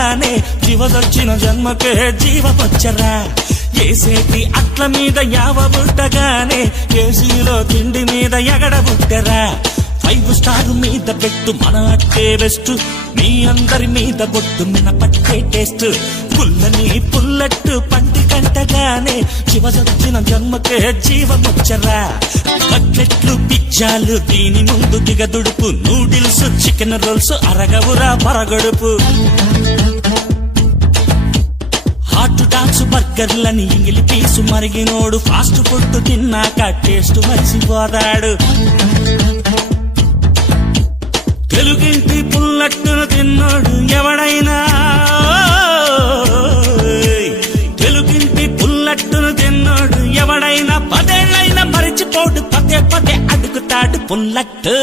రాగానే జీవదొచ్చిన జన్మకే జీవమొచ్చరా ఏసేటి అట్ల మీద యావ పుట్టగానే ఏసీలో తిండి మీద ఎగడ బుట్టరా ఫైవ్ స్టార్ మీద పెట్టు మన అట్టే బెస్ట్ మీ అందరి మీద బొట్టు మిన పట్టే టేస్ట్ పుల్లని పుల్లట్టు పంటి కంటగానే శివసొచ్చిన జన్మకే జీవమొచ్చరా బకెట్లు పిచ్చాలు దీని ముందు దిగదుడుపు. నూడిల్స్ చికెన్ రోల్స్ అరగవురా పరగడుపు. బర్గర్లని ఇంగిలి పీసు మరిగినోడు. ఫాస్ట్ ఫుడ్ తిన్నాక టేస్ట్ మర్చిపోతాడు తెలుగింటి పుల్లట్టును తిన్నాడు ఎవడైనా. తెలుగింటి పుల్లట్టును తిన్నాడు ఎవడైనా. పదేళ్ళైనా మరిచిపోడు పదే పదే అడుగుతాడు పుల్లట్టు.